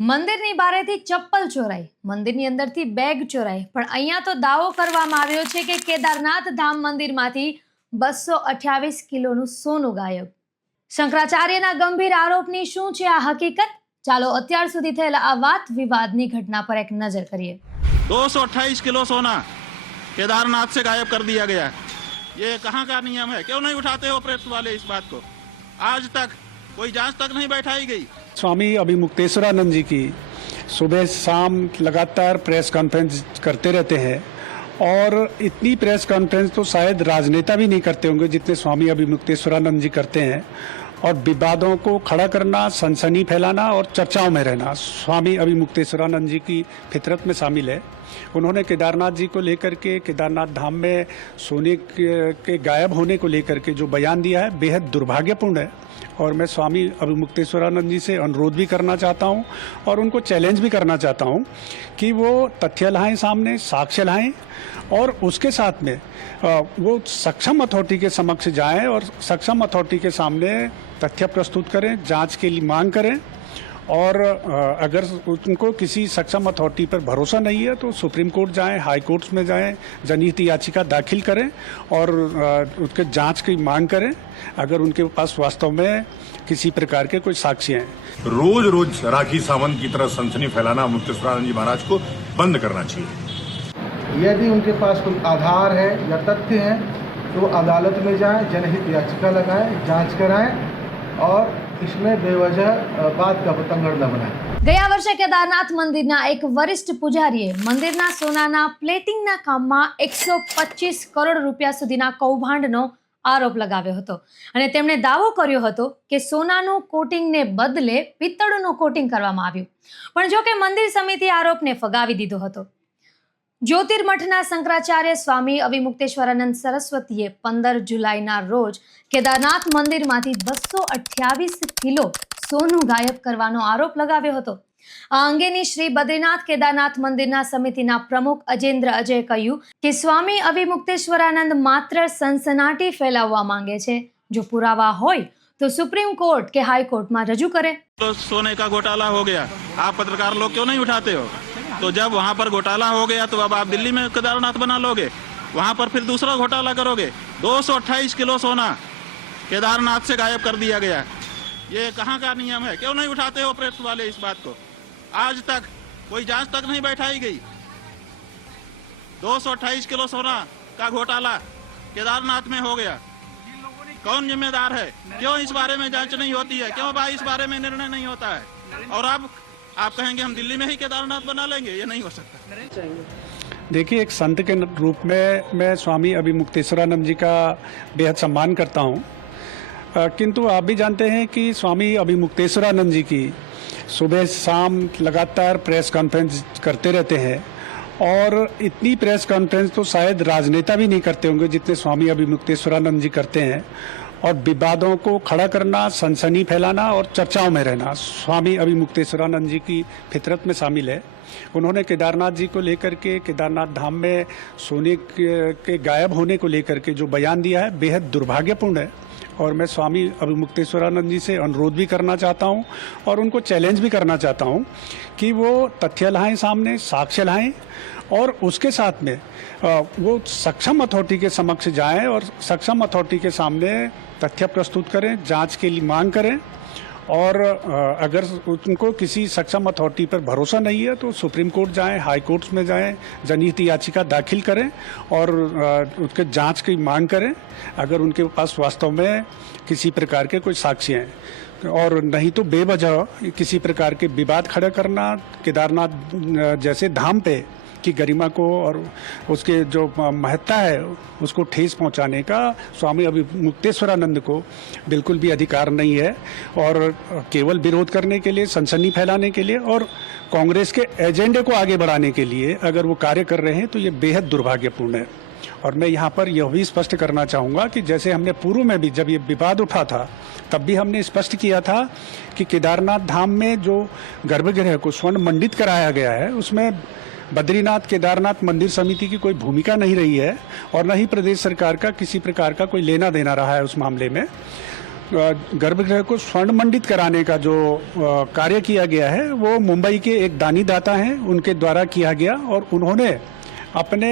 મંદિરની બારેથી ચપ્પલ ચોરાઈ, મંદિરની અંદરથી બેગ ચોરાઈ, પણ અહીંયા તો દાવો કરવામાં આવ્યો છે કે કેદારનાથ ધામ મંદિરમાંથી 228 કિલોનું સોનું ગાયબ. શંકરાચાર્યના ગંભીર આરોપની શું છે આ હકીકત? ચાલો અત્યાર સુધી થયેલા આ વાદ વિવાદની ઘટના પર એક નજર કરીએ. 228 किलो सोना केदारनाथ से गायब कर दिया गया. ये कहाँ का नियम है? क्यों नहीं उठाते हो प्रेस वाले इस बात को? आज तक कोई जांच तक नहीं बैठाई गई. स्वामी अभिमुक्तेश्वरानंद जी की सुबह शाम लगातार प्रेस कॉन्फ्रेंस करते रहते हैं और इतनी प्रेस कॉन्फ्रेंस तो शायद राजनेता भी नहीं करते होंगे जितने स्वामी अभिमुक्तेश्वरानंद जी करते हैं. और विवादों को खड़ा करना, सनसनी फैलाना और चर्चाओं में रहना स्वामी अभिमुक्तेश्वरानंद जी की फितरत में शामिल है. उन्होंने केदारनाथ जी को लेकर के, केदारनाथ धाम में सोने के गायब होने को लेकर के जो बयान दिया है बेहद दुर्भाग्यपूर्ण है. और मैं स्वामी अभिमुक्तेश्वरानंद जी से अनुरोध भी करना चाहता हूं और उनको चैलेंज भी करना चाहता हूं कि वो तथ्य लाएं सामने, साक्ष्य लाएं और उसके साथ में वो सक्षम अथॉरिटी के समक्ष जाएं और सक्षम अथॉरिटी के सामने तथ्य प्रस्तुत करें, जांच के लिए मांग करें. और अगर उनको किसी सक्षम अथॉरिटी पर भरोसा नहीं है तो सुप्रीम कोर्ट जाएं, हाई कोर्ट्स में जाएं, जनहित याचिका दाखिल करें और उसके जांच की मांग करें अगर उनके पास वास्तव में किसी प्रकार के कोई साक्ष्य हैं. रोज रोज राखी सावंत की तरह सनसनी फैलाना मुक्तेश्वरानंद जी महाराज को बंद करना चाहिए. यदि उनके पास कोई आधार है या तथ्य हैं तो अदालत में जाएं, जनहित याचिका लगाएं, जांच कराएं और इसमें बेवजह बात का पतंगड़ न बनाएं. ગયા વર્ષે કેદારનાથ મંદિરના એક વરિષ્ઠ પૂજારીએ મંદિરના સોનાના પ્લેટિંગના કામમાં 125 કરોડ રૂપિયા સુધીના કૌભાંડનો આરોપ લગાવ્યો હતો અને તેમણે દાવો કર્યો હતો કે સોનાનું કોટિંગને બદલે પિત્તળનું કોટિંગ કરવામાં આવ્યું. પણ જો કે મંદિર સમિતિ આરોપને ફગાવી દીધો હતો. જ્યોતિર્મઠના શંકરાચાર્ય સ્વામી અવિમુક્તેશ્વરાનંદ સરસ્વતીએ 15 જુલાઈના રોજ કેદારનાથ મંદિરમાંથી 228 કિલો સોનું ગાયબ કરવાનો આરોપ લગાવ્યો હતો. આ અંગેની શ્રી બદ્રીનાથ કેદારનાથ મંદિરના સમિતિના પ્રમુખ અજેન્દ્ર અજયે કહ્યું કે સ્વામી અવિમુક્તેશ્વરાનંદ માત્ર સનસનાટી ફેલાવવા માંગે છે. જો પુરાવા હોય तो सुप्रीम कोर्ट के हाई कोर्ट में रजू करे. तो सोने का घोटाला हो गया, आप पत्रकार लोग क्यों नहीं उठाते हो? तो जब वहाँ पर घोटाला हो गया तो अब आप दिल्ली में केदारनाथ बना लोगे, वहाँ पर फिर दूसरा घोटाला करोगे. 228 किलो सोना केदारनाथ से गायब कर दिया गया. ये कहाँ का नियम है? क्यों नहीं उठाते हो प्रेस वाले इस बात को? आज तक कोई जांच तक नहीं बैठाई गई. 228 किलो सोना का घोटाला केदारनाथ में हो गया. कौन जिम्मेदार है? क्यों इस बारे में जांच नहीं होती है? क्यों भाई इस बारे में निर्णय नहीं होता है? और अब आप कहेंगे हम दिल्ली में ही केदारनाथ बना लेंगे, ये नहीं हो सकता. देखिए, एक संत के रूप में मैं स्वामी अभिमुक्तेश्वरानंद जी का बेहद सम्मान करता हूँ, किंतु आप भी जानते हैं कि स्वामी अभिमुक्तेश्वरानंद जी की सुबह शाम लगातार प्रेस कॉन्फ्रेंस करते रहते हैं और इतनी प्रेस कॉन्फ्रेंस तो शायद राजनेता भी नहीं करते होंगे जितने स्वामी अभिमुक्तेश्वरानंद जी करते हैं. और विवादों को खड़ा करना, सनसनी फैलाना और चर्चाओं में रहना स्वामी अभिमुक्तेश्वरानंद जी की फितरत में शामिल है. उन्होंने केदारनाथ जी को लेकर के, केदारनाथ धाम में सोने के गायब होने को लेकर के जो बयान दिया है बेहद दुर्भाग्यपूर्ण है. और मैं स्वामी अभिमुक्तेश्वरानंद जी से अनुरोध भी करना चाहता हूं और उनको चैलेंज भी करना चाहता हूं कि वो तथ्य लाएं सामने, साक्ष्य लाएं और उसके साथ में वो सक्षम अथॉरिटी के समक्ष जाएं और सक्षम अथॉरिटी के सामने तथ्य प्रस्तुत करें, जांच के लिए मांग करें. और अगर उनको किसी सक्षम अथॉरिटी पर भरोसा नहीं है तो सुप्रीम कोर्ट जाएं, हाई कोर्ट्स में जाएं, जनहित याचिका दाखिल करें और उसके जांच की मांग करें अगर उनके पास वास्तव में किसी प्रकार के कोई साक्ष्य हैं. और नहीं तो बेवजह किसी प्रकार के विवाद खड़ा करना, केदारनाथ जैसे धाम पे की गरिमा को और उसके जो महत्ता है उसको ठेस पहुंचाने का स्वामी अभिमुक्तेश्वरानंद को बिल्कुल भी अधिकार नहीं है. और केवल विरोध करने के लिए, सनसनी फैलाने के लिए और कांग्रेस के एजेंडे को आगे बढ़ाने के लिए अगर वो कार्य कर रहे हैं तो ये बेहद दुर्भाग्यपूर्ण है. और मैं यहाँ पर यह भी स्पष्ट करना चाहूँगा कि जैसे हमने पूर्व में भी जब ये विवाद उठा था तब भी हमने स्पष्ट किया था कि केदारनाथ धाम में जो गर्भगृह को स्वर्ण मंडित कराया गया है उसमें बद्रीनाथ केदारनाथ मंदिर समिति की कोई भूमिका नहीं रही है और न ही प्रदेश सरकार का किसी प्रकार का कोई लेना देना रहा है उस मामले में. गर्भगृह को स्वर्ण मंडित कराने का जो कार्य किया गया है वो मुंबई के एक दानी दाता हैं उनके द्वारा किया गया और उन्होंने अपने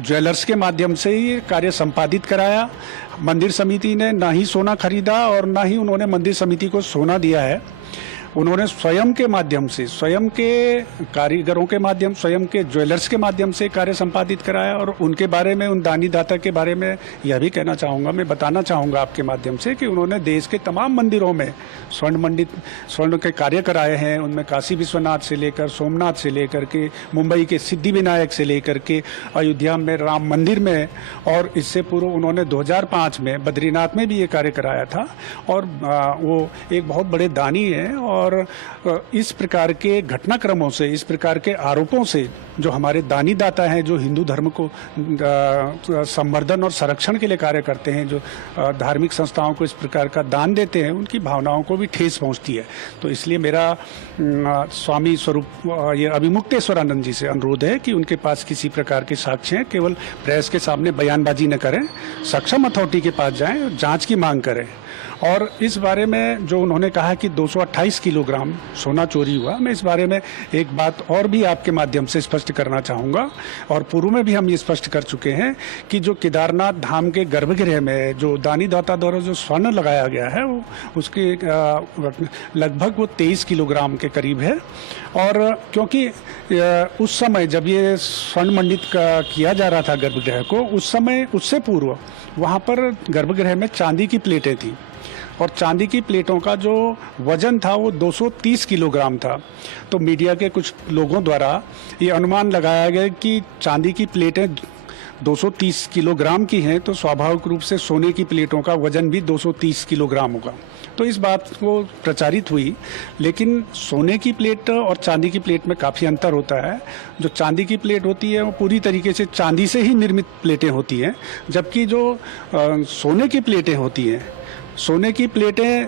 ज्वेलर्स के माध्यम से ही कार्य संपादित कराया। मंदिर समिति ने ना ही सोना खरीदा और ना ही उन्होंने मंदिर समिति को सोना दिया है। उन्होंने स्वयं के माध्यम से, स्वयं के कारीगरों के माध्यम, स्वयं के ज्वेलर्स के माध्यम से कार्य संपादित कराया। और उनके बारे में, उन दानी दाता के बारे में यह भी कहना चाहूँगा, मैं बताना चाहूँगा आपके माध्यम से कि उन्होंने देश के तमाम मंदिरों में स्वर्ण के कार्य कराए हैं। उनमें काशी विश्वनाथ से लेकर सोमनाथ से लेकर के मुंबई के सिद्धि विनायक से लेकर के अयोध्या में राम मंदिर में, और इससे पूर्व उन्होंने 2005 में बद्रीनाथ में भी ये कार्य कराया था। और वो एक बहुत बड़े दानी हैं। और इस प्रकार के घटनाक्रमों से, इस प्रकार के आरोपों से जो हमारे दानी दाता हैं, जो हिंदू धर्म को संवर्धन और संरक्षण के लिए कार्य करते हैं, जो धार्मिक संस्थाओं को इस प्रकार का दान देते हैं, उनकी भावनाओं को भी ठेस पहुंचती है। तो इसलिए मेरा स्वामी स्वरूप ये अभिमुक्तेश्वरानंद जी से अनुरोध है कि उनके पास किसी प्रकार के साक्ष्य हैं, केवल प्रेस के सामने बयानबाजी न करें, सक्षम अथॉरिटी के पास जाएं, जांच की मांग करें। और इस बारे में जो उन्होंने कहा कि 228 किलोग्राम सोना चोरी हुआ, मैं इस बारे में एक बात और भी आपके माध्यम से स्पष्ट करना चाहूँगा। और पूर्व में भी हम ये स्पष्ट कर चुके हैं कि जो केदारनाथ धाम के गर्भगृह में जो दानी दाता द्वारा जो स्वर्ण लगाया गया है वो उसके लगभग वो 23 किलोग्राम के करीब है। और क्योंकि उस समय जब ये स्वर्ण मंडित किया जा रहा था गर्भगृह को, उस समय उससे पूर्व वहाँ पर गर्भगृह में चांदी की प्लेटें थी और चांदी की प्लेटों का जो वजन था वो 230 किलोग्राम था। तो मीडिया के कुछ लोगों द्वारा ये अनुमान लगाया गया कि चांदी की प्लेटें 230 किलोग्राम की हैं तो स्वाभाविक रूप से सोने की प्लेटों का वजन भी 230 किलोग्राम होगा। तो इस बात को प्रचारित हुई, लेकिन सोने की प्लेट और चांदी की प्लेट में काफ़ी अंतर होता है। जो चांदी की प्लेट होती है वो पूरी तरीके से चांदी से ही निर्मित प्लेटें होती हैं, जबकि जो सोने की प्लेटें होती हैं, सोने की प्लेटें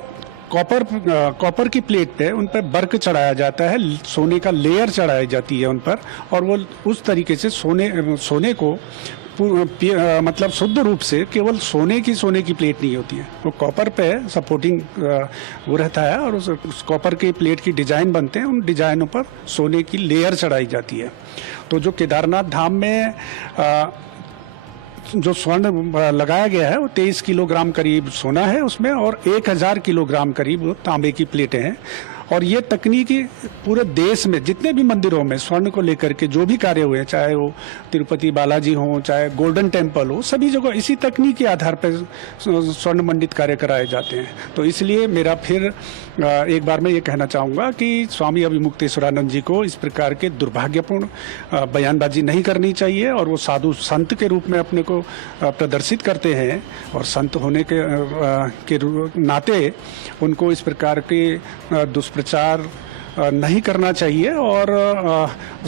कॉपर की प्लेट पे उन पर बर्क चढ़ाया जाता है, सोने का लेयर चढ़ाई जाती है उन पर, और वो उस तरीके से सोने को मतलब शुद्ध रूप से केवल सोने की प्लेट नहीं होती है, वो कॉपर पे सपोर्टिंग वो रहता है और उस कॉपर के प्लेट की डिजाइन बनते हैं, उन डिजाइनों पर सोने की लेयर चढ़ाई जाती है। तो जो केदारनाथ धाम में जो स्वर्ण लगाया गया है वो 23 किलोग्राम करीब सोना है उसमें, और 1000 किलोग्राम करीब वो तांबे की प्लेटें हैं। और ये तकनीकी पूरे देश में जितने भी मंदिरों में स्वर्ण को लेकर के जो भी कार्य हुए, चाहे वो तिरुपति बालाजी हो, चाहे गोल्डन टेम्पल हो, सभी जगह इसी तकनीक के आधार पर स्वर्ण मंडित कार्य कराए जाते हैं। तो इसलिए मेरा फिर एक बार मैं ये कहना चाहूँगा कि स्वामी अभिमुक्तेश्वरानंद जी को इस प्रकार के दुर्भाग्यपूर्ण बयानबाजी नहीं करनी चाहिए। और वो साधु संत के रूप में अपने को प्रदर्शित करते हैं और संत होने के नाते उनको इस प्रकार के दुष्प्रचार नहीं करना चाहिए। और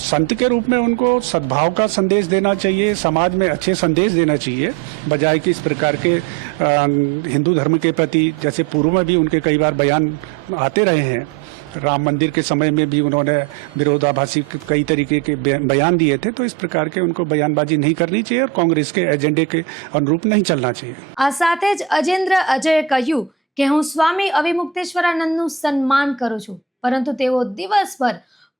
संत के रूप में उनको सद्भाव का संदेश देना चाहिए, समाज में अच्छे संदेश देना चाहिए, बजाय कि इस प्रकार के हिंदू धर्म के प्रति, जैसे पूर्व में भी उनके कई बार बयान आते रहे हैं, राम मंदिर के समय में भी उन्होंने विरोधाभासी कई तरीके के बयान दिए थे। तो इस प्रकार के उनको बयानबाजी नहीं करनी चाहिए और कांग्रेस के एजेंडे के अनुरूप नहीं चलना चाहिए। आ साथे ज अजेंद्र अजय કહ્યું કે હું સ્વામી અવિમુક્તેશ્વરાનંદનું સન્માન કરું છું, પરંતુ તેઓ દિવસભર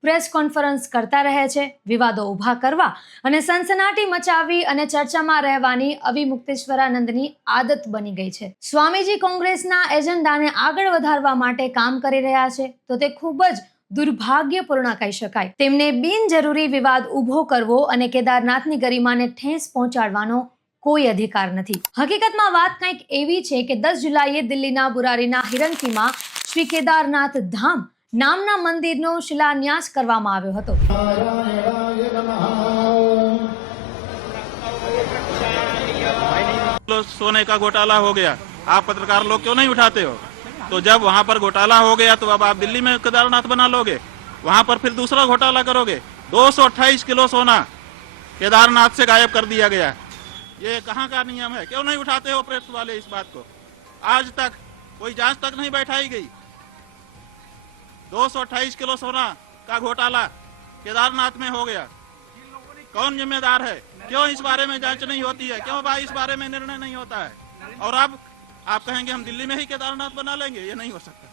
પ્રેસ કોન્ફરન્સ કરતા રહે છે, વિવાદો ઊભા કરવા અને સનસનાટી મચાવી અને ચર્ચામાં રહેવાની અવિમુક્તેશ્વરાનંદની આદત બની ગઈ છે। સ્વામીજી કોંગ્રેસના એજન્ડાને આગળ વધારવા માટે કામ કરી રહ્યા છે, તો તે ખૂબ જ દુર્ભાગ્યપૂર્ણ કહી શકાય। તેમને બિનજરૂરી વિવાદ ઊભો કરવો અને કેદારનાથની ગરિમાને ઠેસ પહોંચાડવાનો કોઈ અધિકાર નથી। હકીકતમાં વાત કંઈક એવી છે કે 10 જુલાઈએ દિલ્હીના બુરારીના હિરણકીમાં શ્રી કેદારનાથ ધામ નામના મંદિરનો શિલાન્યાસ કરવામાં આવ્યો હતો। सोने का घोटाला हो गया, आप पत्रकार लोग क्यों नहीं उठाते हो? तो जब वहां पर घोटाला हो गया तो अब आप दिल्ली में केदारनाथ बना लोगे, वहां पर फिर दूसरा घोटाला करोगे। 228 किलो सोना केदारनाथ से गायब कर दिया गया। ये कहाँ का नियम है? क्यों नहीं उठाते हो प्रेस वाले इस बात को? आज तक कोई जांच तक नहीं बैठाई गई। 228 किलो सोना का घोटाला केदारनाथ में हो गया, कौन जिम्मेदार है? क्यों इस बारे में जांच नहीं होती है? क्यों भाई इस बारे में निर्णय नहीं होता है? और अब आप कहेंगे हम दिल्ली में ही केदारनाथ बना लेंगे, ये नहीं हो सकता।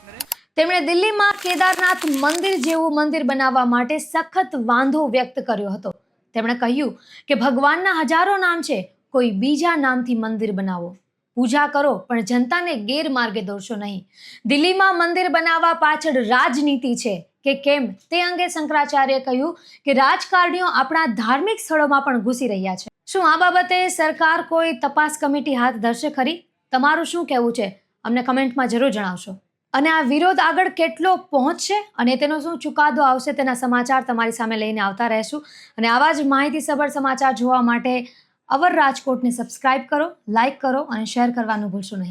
તેમણે દિલ્હીમાં કેદારનાથ મંદિર જેવું મંદિર બનાવવા માટે સખત વાંધો વ્યક્ત કર્યો હતો. તેમણે કહ્યું કે ભગવાનના હજારો નામ છે, કોઈ બીજા નામથી મંદિર બનાવો, પૂજા કરો, પણ જનતાને ગેરમાર્ગે દોરશો નહીં. દિલ્હીમાં મંદિર બનાવવા પાછળ રાજનીતિ છે કે કેમ તે અંગે શંકરાચાર્યએ કહ્યું કે રાજકારણીઓ આપણા ધાર્મિક સ્થળોમાં પણ ઘૂસી રહ્યા છે. શું આ બાબતે સરકાર કોઈ તપાસ કમિટી હાથ ધરશે ખરી? તમારું શું કહેવું છે અમને કમેન્ટમાં જરૂર જણાવશો. અને આ વિરોધ આગળ કેટલો પહોંચશે અને તેનો શું ચુકાદો આવશે તેના સમાચાર તમારી સામે લઈને આવતા રહેશું. અને આવા જ માહિતીસભર સમાચાર જોવા માટે અવર રાજકોટને સબસ્ક્રાઇબ કરો, લાઇક કરો અને શેર કરવાનું ભૂલશો નહીં.